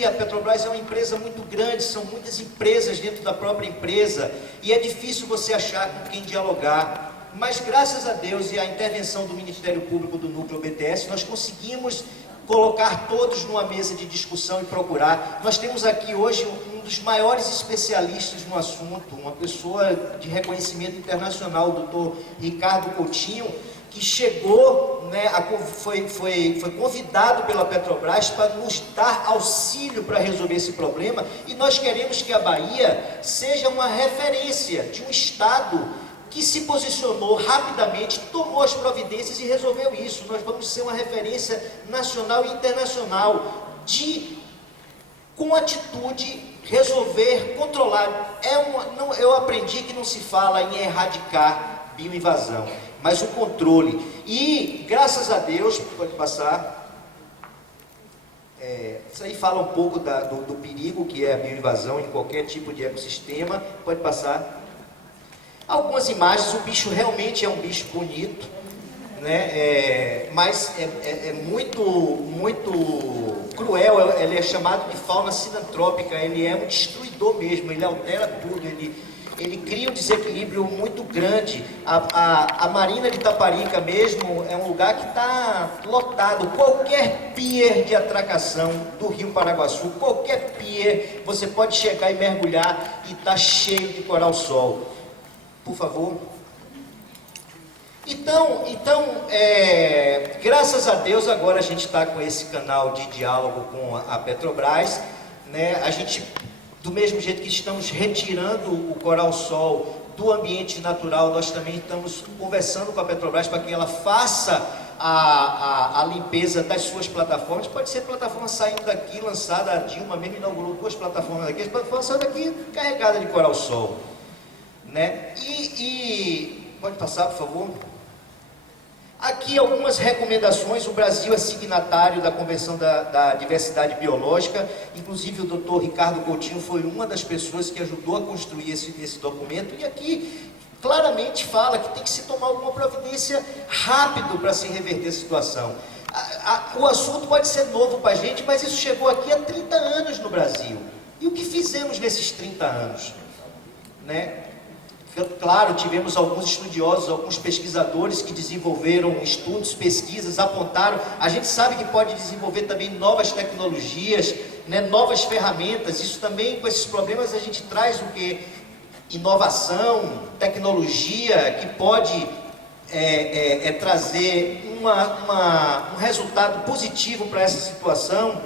aqui, a Petrobras é uma empresa muito grande, são muitas empresas dentro da própria empresa, e é difícil você achar com quem dialogar. Mas graças a Deus e à intervenção do Ministério Público do Núcleo BTS, nós conseguimos colocar todos numa mesa de discussão e procurar. Nós temos aqui hoje um dos maiores especialistas no assunto, uma pessoa de reconhecimento internacional, o doutor Ricardo Coutinho, que chegou, né, foi convidado pela Petrobras para nos dar auxílio para resolver esse problema, e nós queremos que a Bahia seja uma referência de um estado que se posicionou rapidamente, tomou as providências e resolveu isso. Nós vamos ser uma referência nacional e internacional de, com atitude, resolver, controlar. Eu aprendi que não se fala em erradicar bioinvasão, mas o controle. E, graças a Deus, pode passar, isso aí fala um pouco do perigo que é a bioinvasão em qualquer tipo de ecossistema. Pode passar. Algumas imagens, o bicho realmente é um bicho bonito, né? Mas é muito, muito cruel. Ele é chamado de fauna sinantrópica, ele é um destruidor mesmo, ele altera tudo, ele cria um desequilíbrio muito grande. A Marina de Taparica mesmo é um lugar que está lotado. Qualquer pier de atracação do Rio Paraguaçu, qualquer pier, você pode chegar e mergulhar e está cheio de coral-sol. Por favor. Então, graças a Deus, agora a gente está com esse canal de diálogo com a Petrobras, né? A gente, do mesmo jeito que estamos retirando o coral-sol do ambiente natural, nós também estamos conversando com a Petrobras para que ela faça a limpeza das suas plataformas. Pode ser plataforma saindo daqui, lançada, a Dilma mesmo inaugurou 2 plataformas daqui, as plataformas saindo daqui carregadas de coral-sol, né? E pode passar, por favor. Aqui algumas recomendações. O Brasil é signatário da Convenção da Diversidade Biológica, inclusive o doutor Ricardo Coutinho foi uma das pessoas que ajudou a construir esse documento, e aqui claramente fala que tem que se tomar alguma providência rápido para se reverter a situação. O assunto pode ser novo para a gente, mas isso chegou aqui há 30 anos no Brasil. E o que fizemos nesses 30 anos? Né? Claro, tivemos alguns estudiosos, alguns pesquisadores que desenvolveram estudos, pesquisas, apontaram. A gente sabe que pode desenvolver também novas tecnologias, né, novas ferramentas. Isso também, com esses problemas, a gente traz o quê? Inovação, tecnologia, que pode trazer um resultado positivo para essa situação.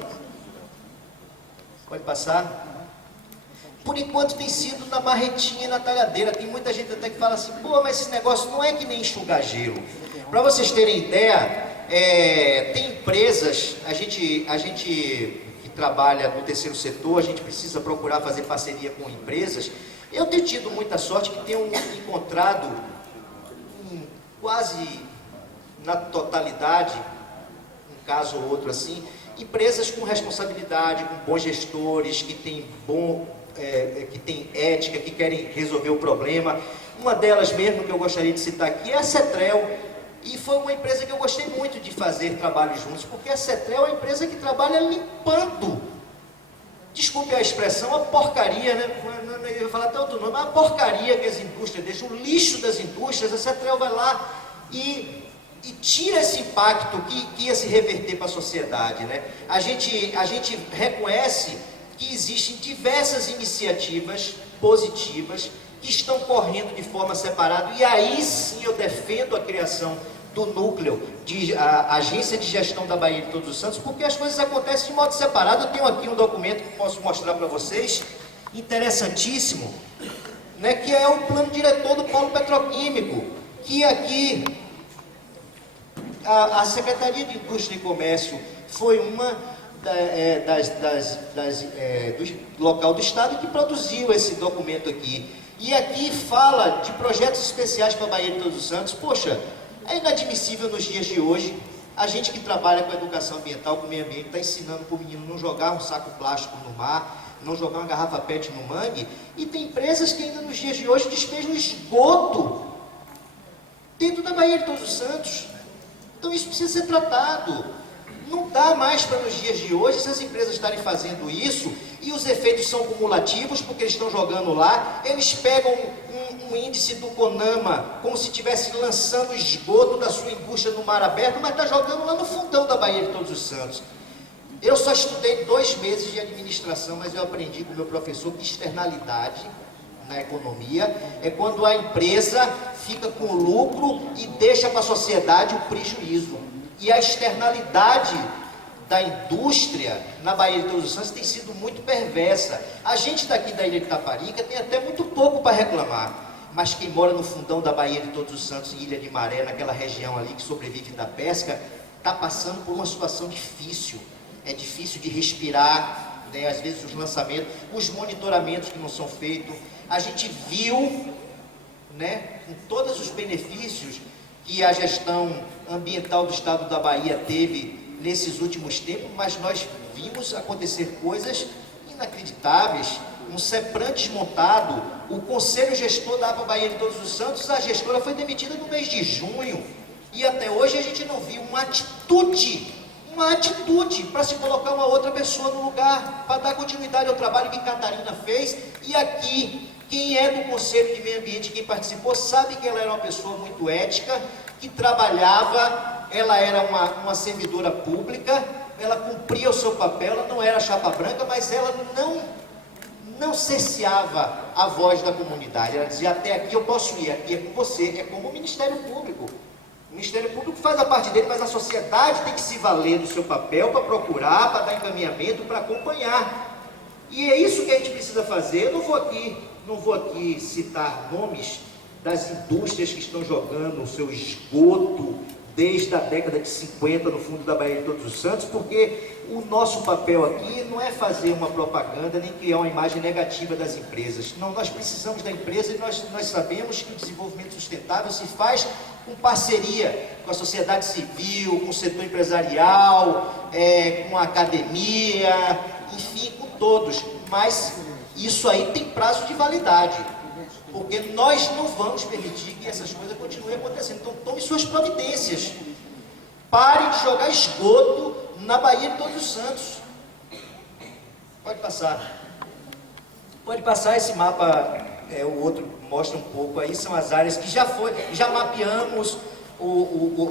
Pode passar. Por enquanto tem sido na marretinha e na talhadeira. Tem muita gente até que fala assim, pô, mas esse negócio não é que nem enxugar gelo. Para vocês terem ideia, tem empresas, a gente que trabalha no terceiro setor, a gente precisa procurar fazer parceria com empresas. Eu tenho tido muita sorte que tenho encontrado quase na totalidade, um caso ou outro assim, empresas com responsabilidade, com bons gestores, que têm que tem ética, que querem resolver o problema. Uma delas mesmo que eu gostaria de citar aqui é a Cetrel, e foi uma empresa que eu gostei muito de fazer trabalho juntos, porque a Cetrel é uma empresa que trabalha limpando, desculpe a expressão, a porcaria, né? Eu ia falar até outro nome, a porcaria que as indústrias deixam, o lixo das indústrias. A Cetrel vai lá e tira esse impacto que ia se reverter para a sociedade, né? A gente reconhece que existem diversas iniciativas positivas que estão correndo de forma separada, e aí sim eu defendo a criação do núcleo de Agência de Gestão da Baía de Todos os Santos, porque as coisas acontecem de modo separado. Eu tenho aqui um documento que posso mostrar para vocês, interessantíssimo, né, que é o plano diretor do polo petroquímico, que aqui a Secretaria de Indústria e Comércio foi uma do local do Estado que produziu esse documento aqui. E aqui fala de projetos especiais para a Baía de Todos os Santos. Poxa, é inadmissível nos dias de hoje, a gente que trabalha com educação ambiental, com meio ambiente, está ensinando para o menino não jogar um saco plástico no mar, não jogar uma garrafa PET no mangue, e tem empresas que ainda nos dias de hoje despejam esgoto dentro da Baía de Todos os Santos. Então isso precisa ser tratado. Não dá mais para nos dias de hoje essas empresas estarem fazendo isso e os efeitos são cumulativos porque eles estão jogando lá, eles pegam um índice do CONAMA como se estivesse lançando esgoto da sua indústria no mar aberto, mas está jogando lá no fundão da Baía de Todos os Santos. Eu só estudei 2 meses de administração, mas eu aprendi com o meu professor que externalidade na economia é quando a empresa fica com lucro e deixa para a sociedade o prejuízo. E a externalidade da indústria na Baía de Todos os Santos tem sido muito perversa. A gente daqui da Ilha de Taparica tem até muito pouco para reclamar, mas quem mora no fundão da Baía de Todos os Santos, Ilha de Maré, naquela região ali que sobrevive da pesca, está passando por uma situação difícil. É difícil de respirar, né? Às vezes os lançamentos, os monitoramentos que não são feitos. A gente viu, né, com todos os benefícios que a gestão ambiental do estado da Bahia teve nesses últimos tempos, mas nós vimos acontecer coisas inacreditáveis. Um CEPRAN desmontado, o conselho gestor da APA Baía de Todos os Santos, a gestora foi demitida no mês de junho, e até hoje a gente não viu uma atitude para se colocar uma outra pessoa no lugar, para dar continuidade ao trabalho que Catarina fez. E aqui, quem é do Conselho de Meio Ambiente, quem participou, sabe que ela era uma pessoa muito ética, que trabalhava, ela era uma servidora pública, ela cumpria o seu papel, ela não era chapa branca, mas ela não cerceava a voz da comunidade. Ela dizia, até aqui eu posso ir, aqui é com você, é como o Ministério Público. O Ministério Público faz a parte dele, mas a sociedade tem que se valer do seu papel para procurar, para dar encaminhamento, para acompanhar. E é isso que a gente precisa fazer. Eu não vou aqui citar nomes das indústrias que estão jogando o seu esgoto desde a década de 50 no fundo da Baía de Todos os Santos, porque o nosso papel aqui não é fazer uma propaganda nem criar uma imagem negativa das empresas. Não, nós precisamos da empresa e nós sabemos que o desenvolvimento sustentável se faz com parceria com a sociedade civil, com o setor empresarial, com a academia, enfim, com todos. Mas isso aí tem prazo de validade, porque nós não vamos permitir que essas coisas continuem acontecendo. Então tome suas providências. Pare de jogar esgoto na Baía de Todos os Santos. Pode passar. Pode passar esse mapa, o outro mostra um pouco aí, são as áreas que já mapeamos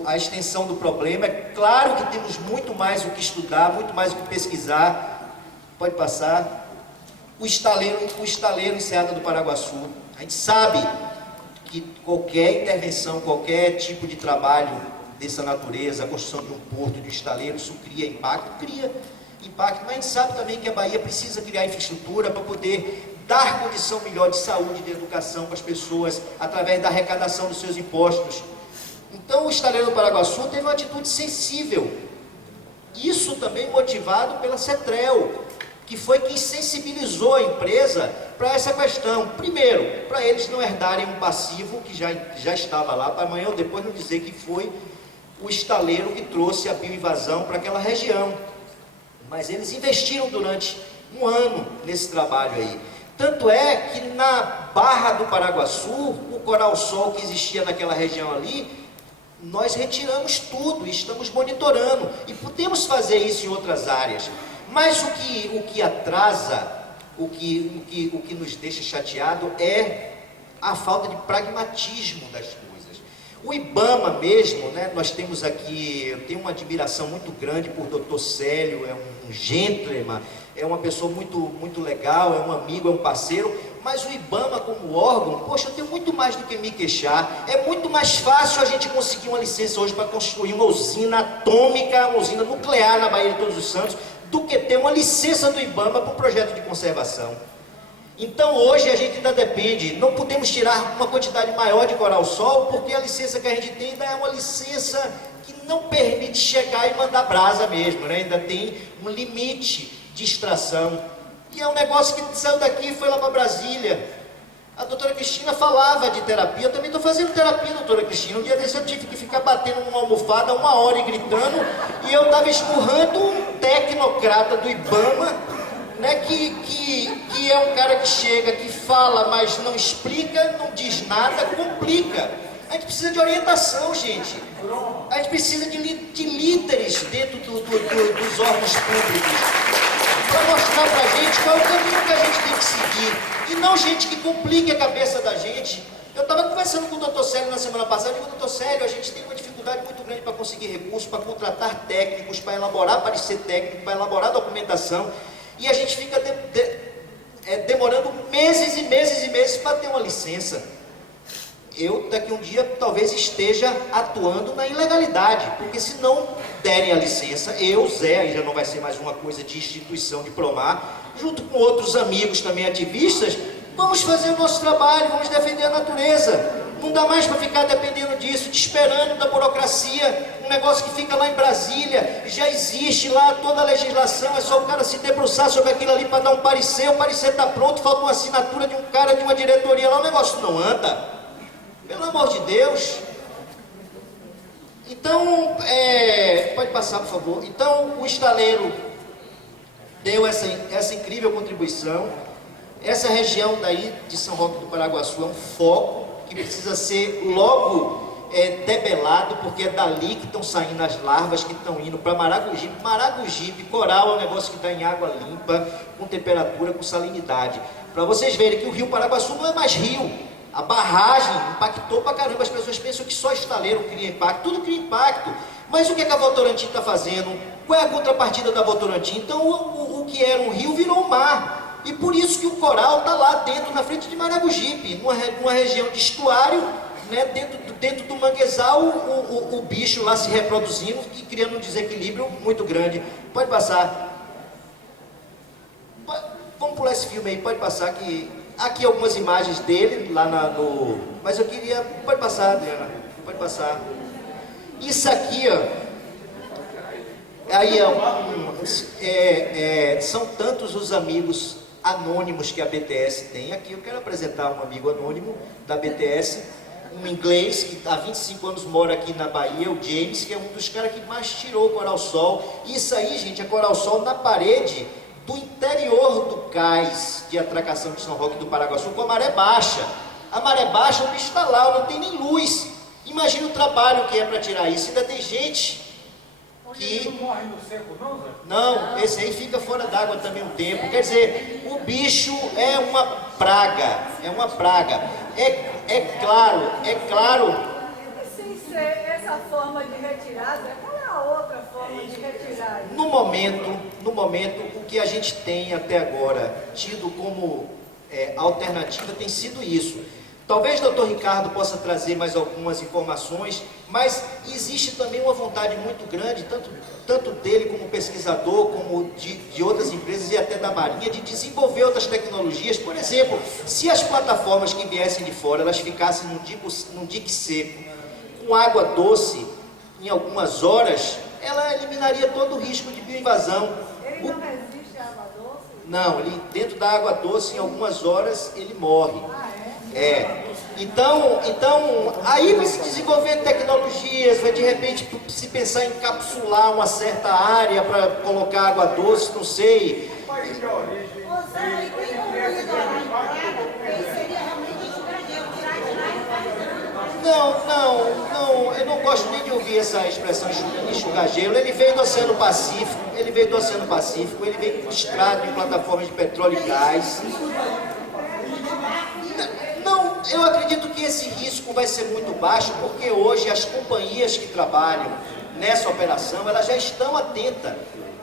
a extensão do problema. É claro que temos muito mais o que estudar, muito mais o que pesquisar. Pode passar. O estaleiro em Serra do Paraguaçu. A gente sabe que qualquer intervenção, qualquer tipo de trabalho dessa natureza, a construção de um porto, de um estaleiro, isso cria impacto, mas a gente sabe também que a Bahia precisa criar infraestrutura para poder dar condição melhor de saúde e de educação para as pessoas, através da arrecadação dos seus impostos. Então o estaleiro do Paraguaçu teve uma atitude sensível, isso também motivado pela CETREL, que foi quem sensibilizou a empresa para essa questão. Primeiro, para eles não herdarem um passivo que já estava lá, para amanhã ou depois não dizer que foi o estaleiro que trouxe a bioinvasão para aquela região. Mas eles investiram durante um ano nesse trabalho aí. Tanto é que na Barra do Paraguaçu, o coral-sol que existia naquela região ali, nós retiramos tudo e estamos monitorando. E podemos fazer isso em outras áreas. Mas o que atrasa, o que nos deixa chateado é a falta de pragmatismo das coisas. O IBAMA mesmo, né, nós temos aqui, eu tenho uma admiração muito grande por Dr. Célio, é um gentleman, é uma pessoa muito legal, é um amigo, é um parceiro, mas o IBAMA como órgão, poxa, eu tenho muito mais do que me queixar. É muito mais fácil a gente conseguir uma licença hoje para construir uma usina atômica, uma usina nuclear na Baía de Todos os Santos, do que ter uma licença do IBAMA para um projeto de conservação. Então hoje a gente ainda depende, não podemos tirar uma quantidade maior de coral-sol, porque a licença que a gente tem ainda é uma licença que não permite chegar e mandar brasa mesmo, né? Ainda tem um limite de extração. E é um negócio que saiu daqui e foi lá para Brasília. A doutora Cristina falava de terapia, eu também estou fazendo terapia, doutora Cristina. Um dia desse eu tive que ficar batendo numa almofada 1 hora e gritando, e eu estava esmurrando um tecnocrata do IBAMA, né, que é um cara que chega, que fala, mas não explica, não diz nada, complica. A gente precisa de orientação, gente. A gente precisa de líderes dentro dos órgãos públicos para mostrar para a gente qual é o caminho que a gente tem que seguir. E não gente que complique a cabeça da gente. Eu estava conversando com o doutor Célio na semana passada e digo, doutor Célio, a gente tem uma dificuldade muito grande para conseguir recursos, para contratar técnicos, para elaborar parecer técnico, para elaborar documentação. E a gente fica demorando meses e meses e meses para ter uma licença. Eu, daqui a um dia, talvez esteja atuando na ilegalidade, porque se não derem a licença, eu, Zé, aí já não vai ser mais uma coisa de instituição de Promar, junto com outros amigos também ativistas, vamos fazer o nosso trabalho, vamos defender a natureza. Não dá mais para ficar dependendo disso, te esperando da burocracia, um negócio que fica lá em Brasília, já existe lá toda a legislação, é só o cara se debruçar sobre aquilo ali para dar um parecer, o parecer está pronto, falta uma assinatura de um cara de uma diretoria lá, o negócio não anda. Pelo amor de Deus. Então, pode passar, por favor. Então, o estaleiro deu essa incrível contribuição. Essa região daí de São Roque do Paraguaçu é um foco que precisa ser logo debelado, porque é dali que estão saindo as larvas que estão indo para Maragogipe. Maragogipe, coral é um negócio que está em água limpa, com temperatura, com salinidade. Para vocês verem que o rio Paraguaçu não é mais rio. A barragem impactou pra caramba, as pessoas pensam que só estaleiro cria impacto, tudo cria impacto. Mas o que a Votorantim está fazendo? Qual é a contrapartida da Votorantim? Então o que era um rio virou um mar. E por isso que o coral está lá dentro, na frente de Maragogipe, numa região de estuário, né, dentro do manguezal, o bicho lá se reproduzindo e criando um desequilíbrio muito grande. Pode passar. Vamos pular esse filme aí, pode passar que... Aqui algumas imagens dele, lá no... Mas eu queria... Pode passar, Adriana. Pode passar. Isso aqui, ó... Aí são tantos os amigos anônimos que a BTS tem. Aqui eu quero apresentar um amigo anônimo da BTS, um inglês que há 25 anos mora aqui na Bahia, o James, que é um dos caras que mais tirou o Coral-Sol. Isso aí, gente, é Coral-Sol na parede do interior do cais de atracação de São Roque do Paraguaçu, com a maré baixa. A maré baixa, o bicho está lá, não tem nem luz. Imagina o trabalho que é para tirar isso. Ainda tem gente que... Não morre no seco, não, Zé? Não, esse aí fica fora d'água também um tempo. Quer dizer, o bicho é uma praga, é uma praga. É claro... Sem ser essa forma de retirada, qual é a outra forma de retirada? No momento, o que a gente tem até agora tido como alternativa tem sido isso. Talvez o Dr. Ricardo possa trazer mais algumas informações, mas existe também uma vontade muito grande, tanto dele como pesquisador, como de outras empresas e até da Marinha, de desenvolver outras tecnologias. Por exemplo, se as plataformas que viessem de fora, elas ficassem num dique seco, com água doce, em algumas horas, ela eliminaria todo o risco de bioinvasão. Ele não resiste à água doce? Não, dentro da água doce, em algumas horas, ele morre. Então, aí vai se desenvolver tecnologias, vai de repente se pensar em encapsular uma certa área para colocar água doce, não sei. Não, eu não gosto nem de ouvir essa expressão enxugar gelo. Ele veio do Oceano Pacífico, ele veio listrado em plataformas de petróleo e gás. Não, eu acredito que esse risco vai ser muito baixo, porque hoje as companhias que trabalham nessa operação, elas já estão atentas.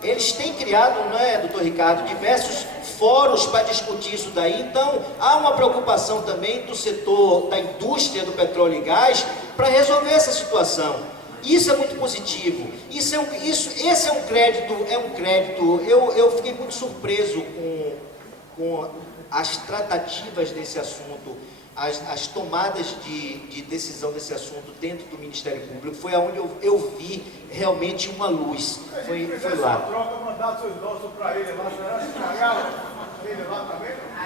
Eles têm criado, doutor Ricardo, diversos fóruns para discutir isso daí. Então, há uma preocupação também do setor da indústria do petróleo e gás para resolver essa situação. Isso é muito positivo. Esse é um crédito. Eu fiquei muito surpreso com as tratativas desse assunto, as tomadas de decisão desse assunto dentro do Ministério Público. Foi onde eu vi realmente uma luz. Foi lá.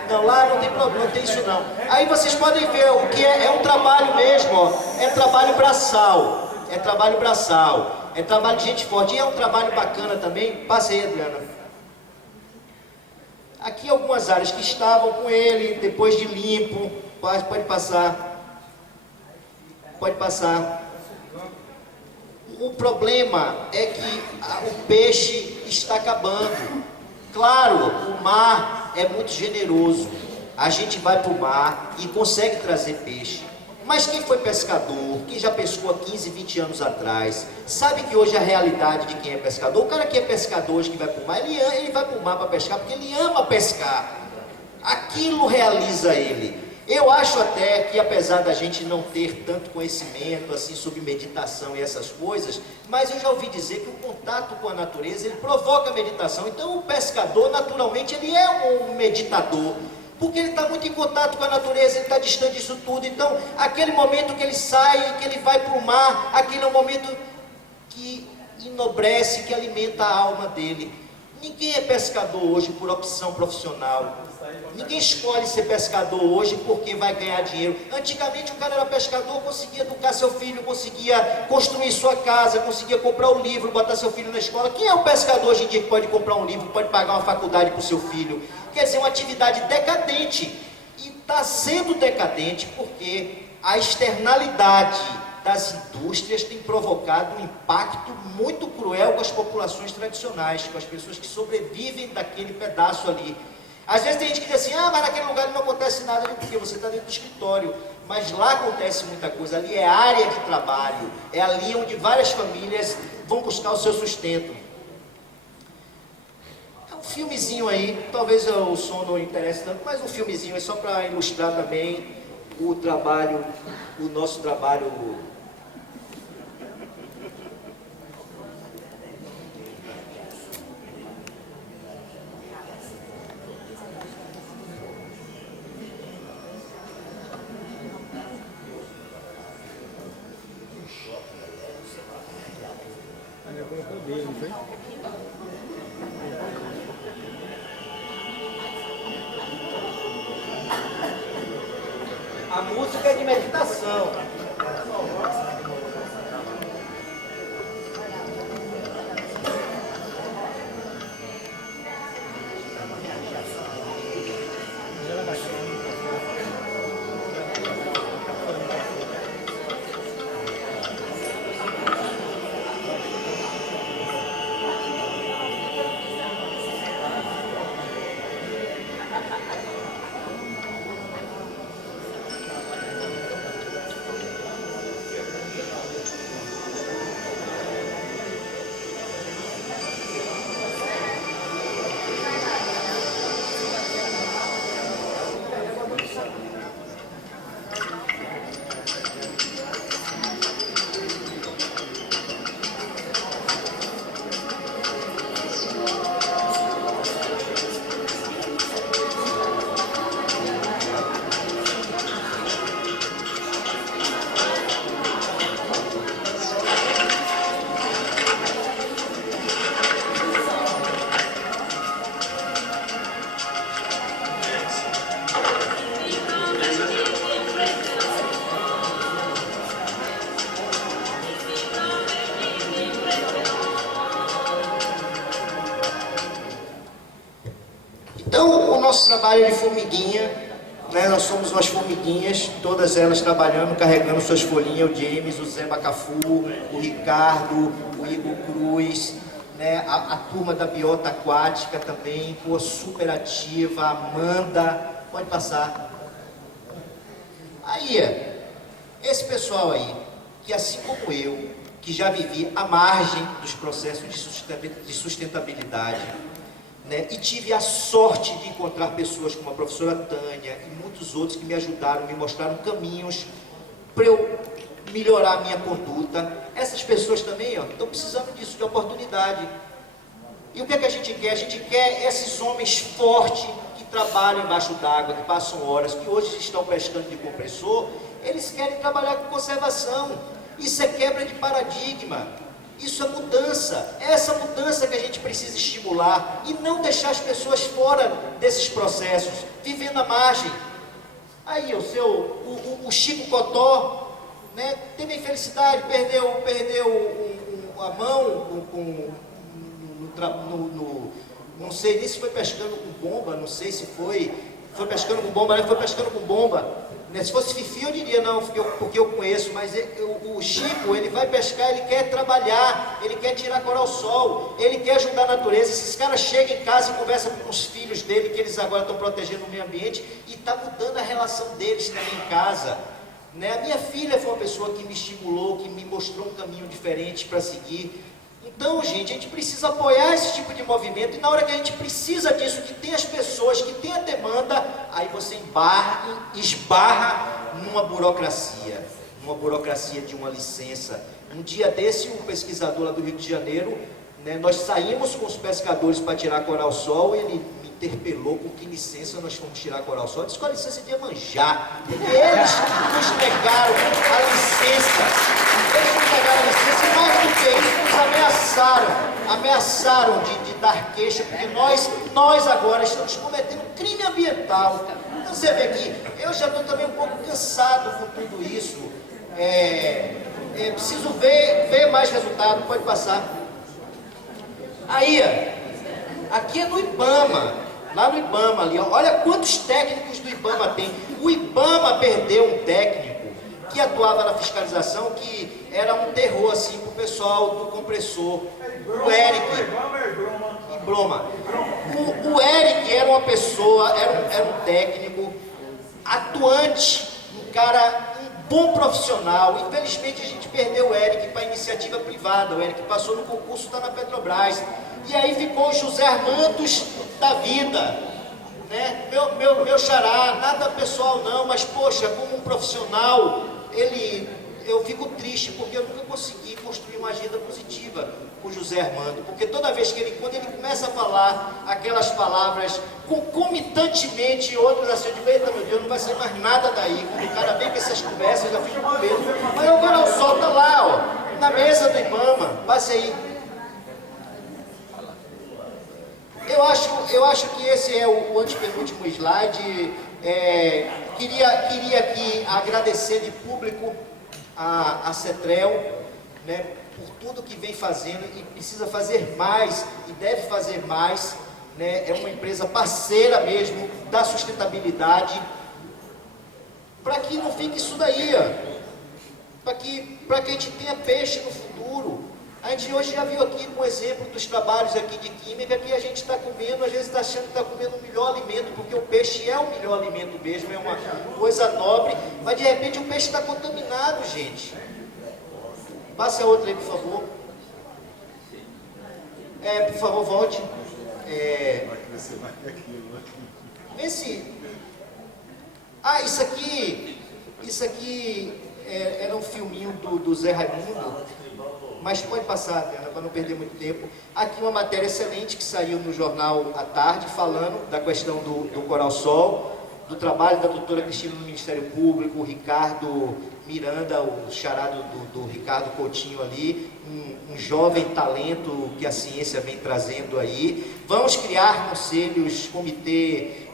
Não, lá não tem problema, não tem isso não. Aí vocês podem ver o que é um trabalho mesmo, ó. É trabalho braçal. É trabalho braçal. É trabalho de gente forte. E é um trabalho bacana também. Passa aí, Adriana. Aqui algumas áreas que estavam com ele, depois de limpo. Pode passar. Pode passar. O problema é que o peixe está acabando. Claro, o mar é muito generoso. A gente vai para o mar e consegue trazer peixe. Mas quem foi pescador, quem já pescou há 15, 20 anos atrás, sabe que hoje a realidade de quem é pescador, o cara que é pescador hoje que vai para o mar, ele vai para o mar para pescar porque ele ama pescar. Aquilo realiza ele. Eu acho até que, apesar da gente não ter tanto conhecimento assim sobre meditação e essas coisas, mas eu já ouvi dizer que o contato com a natureza, ele provoca meditação. Então o pescador, naturalmente, ele é um meditador, porque ele está muito em contato com a natureza, ele está distante disso tudo. Então, aquele momento que ele sai, que ele vai para o mar, aquele é um momento que enobrece, que alimenta a alma dele. Ninguém é pescador hoje por opção profissional. Ninguém escolhe ser pescador hoje porque vai ganhar dinheiro. Antigamente o cara era pescador, conseguia educar seu filho, conseguia construir sua casa, conseguia comprar um livro, botar seu filho na escola. Quem é o pescador hoje em dia que pode comprar um livro, pode pagar uma faculdade para o seu filho? Quer dizer, uma atividade decadente. E está sendo decadente porque a externalidade das indústrias tem provocado um impacto muito cruel com as populações tradicionais, com as pessoas que sobrevivem daquele pedaço ali. Às vezes tem gente que diz assim, mas naquele lugar não acontece nada, porque você está dentro do escritório. Mas lá acontece muita coisa, ali é área de trabalho, é ali onde várias famílias vão buscar o seu sustento. É um filmezinho aí, talvez o som não interesse tanto, mas um filmezinho aí só para ilustrar também o trabalho, o nosso trabalho. A música é de meditação. Então, o nosso trabalho é de formiguinha, né? Nós somos umas formiguinhas, todas elas trabalhando, carregando suas folhinhas, o James, o Zé Bacafu, o Ricardo, o Igor Cruz, né? A turma da biota aquática também, pô, super ativa, a Amanda, pode passar. Aí, esse pessoal aí, que assim como eu, que já vivi à margem dos processos de sustentabilidade, né? E tive a sorte de encontrar pessoas como a professora Tânia e muitos outros que me ajudaram, me mostraram caminhos para eu melhorar a minha conduta. Essas pessoas também estão precisando disso, de oportunidade. E o que é que a gente quer? A gente quer esses homens fortes que trabalham embaixo d'água, que passam horas, que hoje estão pescando de compressor, eles querem trabalhar com conservação. Isso é quebra de paradigma. Isso é mudança, é essa mudança que a gente precisa estimular e não deixar as pessoas fora desses processos, vivendo à margem. Aí o Chico Cotó, né, teve infelicidade, perdeu a mão não sei nem se foi pescando com bomba, não sei se foi pescando com bomba, né? Foi pescando com bomba, Se fosse Fifi eu diria, não, porque eu conheço, mas o Chico, ele vai pescar, ele quer trabalhar, ele quer tirar coral-sol, ele quer ajudar a natureza. Esses caras chegam em casa e conversam com os filhos dele, que eles agora estão protegendo o meio ambiente, e está mudando a relação deles também em casa. A minha filha foi uma pessoa que me estimulou, que me mostrou um caminho diferente para seguir. Então, gente, a gente precisa apoiar esse tipo de movimento, e na hora que a gente precisa disso, que tem as pessoas, que tem a demanda, aí você esbarra numa burocracia de uma licença. Um dia desse, um pesquisador lá do Rio de Janeiro, nós saímos com os pescadores para tirar coral-sol, ele me interpelou com que licença nós fomos tirar coral-sol. Eu disse com a licença de Iemanjá, porque eles nos negaram a licença. Eles nos negaram a licença e mais do que isso, nos ameaçaram de dar queixa, porque nós agora estamos cometendo crime ambiental. Então você vê que eu já estou também um pouco cansado com tudo isso. Preciso ver mais resultado, pode passar. Aí, aqui é no IBAMA, lá no IBAMA ali, olha quantos técnicos do IBAMA tem. O IBAMA perdeu um técnico que atuava na fiscalização, que era um terror assim para o pessoal do compressor, o Eric. Broma. O Eric era uma pessoa, era um técnico atuante, um cara, um bom profissional. Infelizmente a gente perdeu o Eric para a iniciativa privada. O Eric passou no concurso, está na Petrobras. E aí ficou o José Armandos da vida, meu xará, nada pessoal não, mas poxa, como um profissional, eu fico triste porque eu nunca consegui construir uma agenda positiva com o José Armando, porque toda vez que quando ele começa a falar aquelas palavras concomitantemente, outras assim, eu digo, eita meu Deus, não vai ser mais nada daí. Quando o cara vem com essas conversas, eu já fico com medo. Mas o coral-sol tá lá, ó, na mesa do IBAMA, passe aí. Eu acho que esse é o antepenúltimo slide. Queria aqui agradecer de público a CETREL, por tudo que vem fazendo e precisa fazer mais e deve fazer mais, é uma empresa parceira mesmo da sustentabilidade, para que não fique isso daí, para que a gente tenha peixe no futuro. A gente hoje já viu aqui um exemplo dos trabalhos aqui de química que a gente está comendo, às vezes está achando que está comendo o melhor alimento, porque o peixe é o melhor alimento mesmo, é uma coisa nobre, mas de repente o peixe está contaminado, gente. Passe a outra aí, por favor. Por favor, volte. Isso aqui era um filminho do Zé Raimundo. Mas pode passar, Adriana, para não perder muito tempo. Aqui uma matéria excelente que saiu no jornal à tarde, falando da questão do coral-sol, do trabalho da doutora Cristina no Ministério Público, o Ricardo Miranda, o xará do Ricardo Coutinho ali, um jovem talento que a ciência vem trazendo aí. Vamos criar conselhos, comitê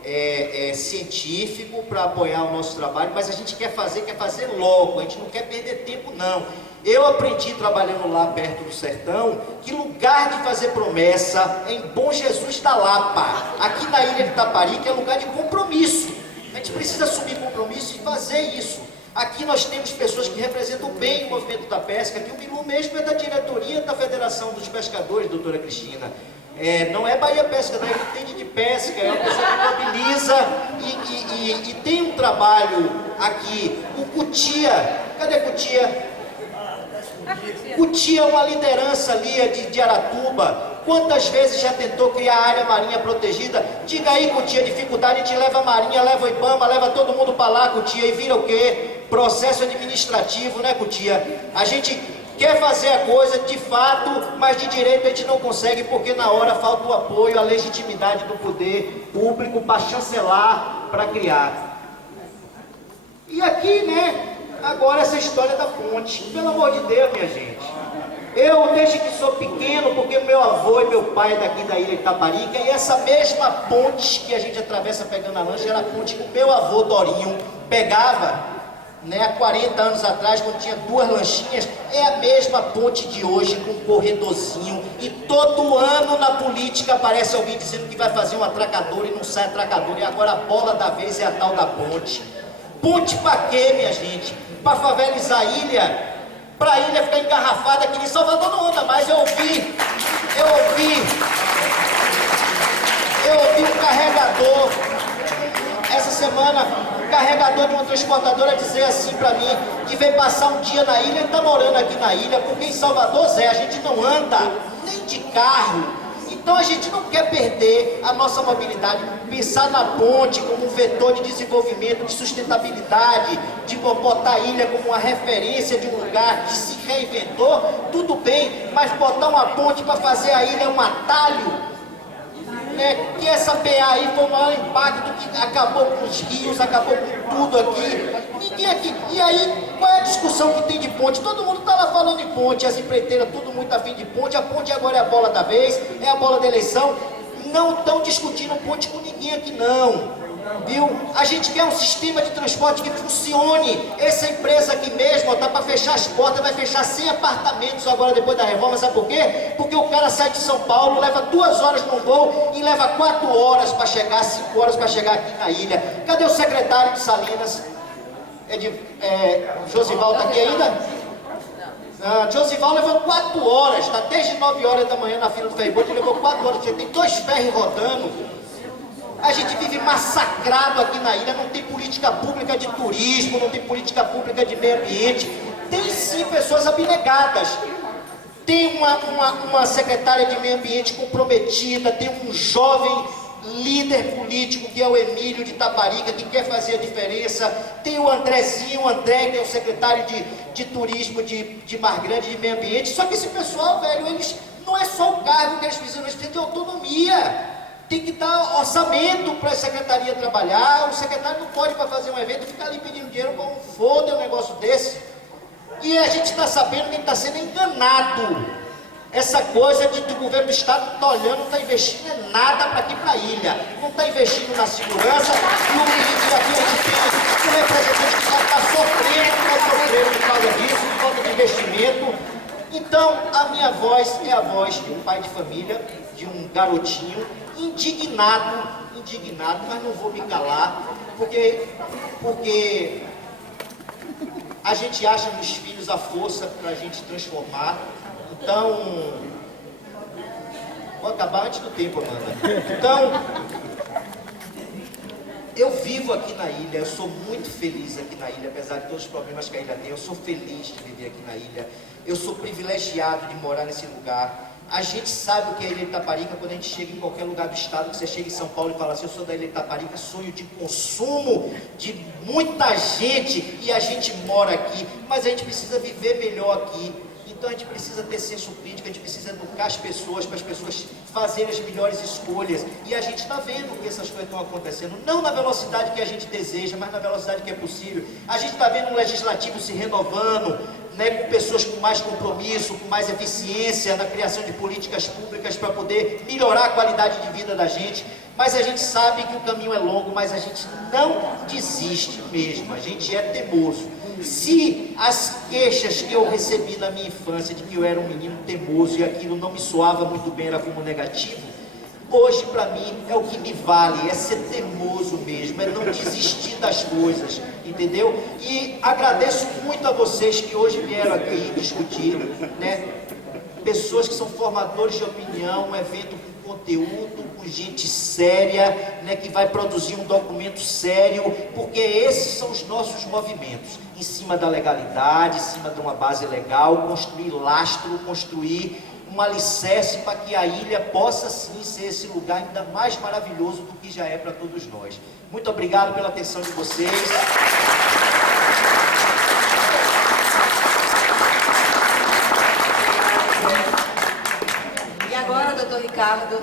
científico para apoiar o nosso trabalho, mas a gente quer fazer logo, a gente não quer perder tempo não. Eu aprendi trabalhando lá perto do sertão, que lugar de fazer promessa é em Bom Jesus da Lapa, aqui na ilha de Taparica, é lugar de compromisso. A gente precisa assumir compromisso e fazer isso. Aqui nós temos pessoas que representam bem o movimento da pesca, que o Milu mesmo é da diretoria da Federação dos Pescadores, doutora Cristina. Não é Bahia Pesca, não, ele entende de pesca, é uma pessoa que mobiliza e tem um trabalho aqui. O Cutia, cadê Cutia? Cutia é uma liderança ali de Aratuba. Quantas vezes já tentou criar área marinha protegida? Diga aí, Cutia, dificuldade, a gente leva a marinha, leva o IBAMA, leva todo mundo para lá, Cutia, e vira o quê? Processo administrativo, né, Cutia? A gente quer fazer a coisa de fato, mas de direito a gente não consegue, porque na hora falta o apoio, a legitimidade do poder público para chancelar, para criar. E aqui, agora essa história da ponte, pelo amor de Deus, minha gente. Eu, desde que sou pequeno, porque meu avô e meu pai é daqui da ilha de Taparica, e essa mesma ponte que a gente atravessa pegando a lancha, era a ponte que o meu avô Dorinho pegava, há 40 anos atrás, quando tinha 2 lanchinhas, é a mesma ponte de hoje, com um corredorzinho, e todo ano na política aparece alguém dizendo que vai fazer um atracador e não sai atracador, e agora a bola da vez é a tal da ponte. Ponte para quê, minha gente? Para favelizar a ilha? Para a ilha ficar engarrafada, que em Salvador não anda mais. Eu ouvi um carregador, essa semana, um carregador de uma transportadora dizer assim para mim, que veio passar um dia na ilha, ele está morando aqui na ilha, porque em Salvador, Zé, a gente não anda nem de carro. Então a gente não quer perder a nossa mobilidade, pensar na ponte como um vetor de desenvolvimento, de sustentabilidade, de botar a ilha como uma referência de um lugar que se reinventou, tudo bem, mas botar uma ponte para fazer a ilha um atalho, que essa PA aí foi o maior impacto, que acabou com os rios, acabou com tudo aqui. Ninguém aqui. E aí, qual é a discussão que tem de ponte? Todo mundo está lá falando de ponte, as empreiteiras, tudo muito afim de ponte. A ponte agora é a bola da vez, é a bola da eleição. Não estão discutindo ponte com ninguém aqui, não. Viu? A gente quer um sistema de transporte que funcione. Essa empresa aqui mesmo está para fechar as portas, vai fechar 100 apartamentos agora depois da reforma. Sabe por quê? Porque o cara sai de São Paulo, leva 2 horas no voo e leva 4 horas para chegar, 5 horas para chegar aqui na ilha. Cadê o secretário de Salinas? Josival está aqui ainda? Josival levou 4 horas, está desde 9 horas da manhã na fila do ferryboat, levou 4 horas. Você tem 2 ferros rodando. A gente vive massacrado aqui na ilha, não tem política pública de turismo, não tem política pública de meio ambiente. Tem sim pessoas abnegadas. Tem uma secretária de meio ambiente comprometida, tem um jovem líder político que é o Emílio de Taparica, que quer fazer a diferença. Tem o Andrezinho, o André, que é o secretário de turismo de Mar Grande, de meio ambiente. Só que esse pessoal, velho, eles não é só o cargo que eles precisam, eles têm de autonomia. Tem que dar orçamento para a secretaria trabalhar. O secretário não pode, para fazer um evento, ficar ali pedindo dinheiro para um foda um negócio desse. E a gente está sabendo que está sendo enganado. Essa coisa de que o governo do estado está olhando, não está investindo nada para aqui, para a ilha. Não está investindo na segurança. E aqui a gente tem um representante que está sofrendo por causa disso, por causa de investimento. Então, a minha voz é a voz de um pai de família, de um garotinho, indignado, mas não vou me calar, porque a gente acha nos filhos a força para a gente transformar. Então, vou acabar antes do tempo, Amanda. Então, eu vivo aqui na ilha, eu sou muito feliz aqui na ilha, apesar de todos os problemas que a ilha tem, eu sou feliz de viver aqui na ilha, eu sou privilegiado de morar nesse lugar. A gente sabe o que é a Ilha de Itaparica quando a gente chega em qualquer lugar do estado, que você chega em São Paulo e fala assim, eu sou da Ilha de Itaparica, sonho de consumo de muita gente, e a gente mora aqui, mas a gente precisa viver melhor aqui. Então a gente precisa ter senso crítico, a gente precisa educar as pessoas, para as pessoas fazerem as melhores escolhas. E a gente está vendo que essas coisas estão acontecendo, não na velocidade que a gente deseja, mas na velocidade que é possível. A gente está vendo um legislativo se renovando, com pessoas com mais compromisso, com mais eficiência na criação de políticas públicas para poder melhorar a qualidade de vida da gente. Mas a gente sabe que o caminho é longo, mas a gente não desiste mesmo, a gente é teimoso. Se as queixas que eu recebi na minha infância de que eu era um menino teimoso e aquilo não me soava muito bem, era como negativo, hoje para mim é o que me vale, é ser teimoso mesmo, é não desistir das coisas, entendeu? E agradeço muito a vocês que hoje vieram aqui discutir, pessoas que são formadores de opinião, um evento com conteúdo, com gente séria, que vai produzir um documento sério, porque esses são os nossos movimentos, em cima da legalidade, em cima de uma base legal, construir lastro, construir um alicerce para que a ilha possa sim ser esse lugar ainda mais maravilhoso do que já é para todos nós. Muito obrigado pela atenção de vocês. E agora, doutor Ricardo,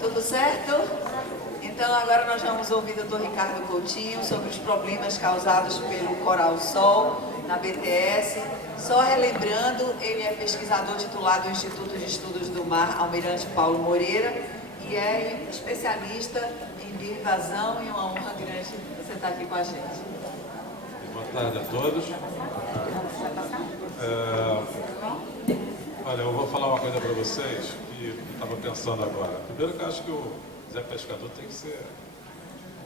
tudo certo? Então agora nós vamos ouvir o doutor Ricardo Coutinho sobre os problemas causados pelo Coral Sol na BTS. Só relembrando, ele é pesquisador titular do Instituto de Estudos do Mar Almirante Paulo Moreira e é especialista em bioinvasão, e uma honra grande você estar aqui com a gente. Boa tarde a todos. Olha, eu vou falar uma coisa para vocês que eu estava pensando agora. Primeiro que eu acho que o Zé Pescador tem que ser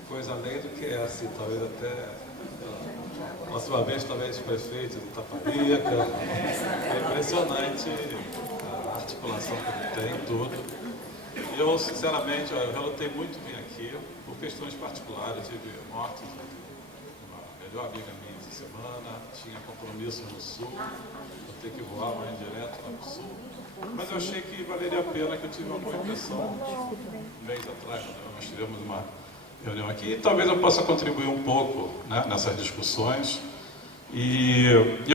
coisa além do que essa, e talvez até próxima vez, talvez prefeito do Taparica. É impressionante a articulação que ele tem, tudo. Eu, sinceramente, eu relutei muito vir aqui por questões particulares. Tive morte de uma melhor amiga minha essa semana, tinha compromisso no Sul, vou ter que voar mais direto lá para o Sul. Mas eu achei que valeria a pena, que eu tive uma boa impressão um mês atrás, quando nós tivemos uma reunião aqui. E talvez eu possa contribuir um pouco, né, nessas discussões. E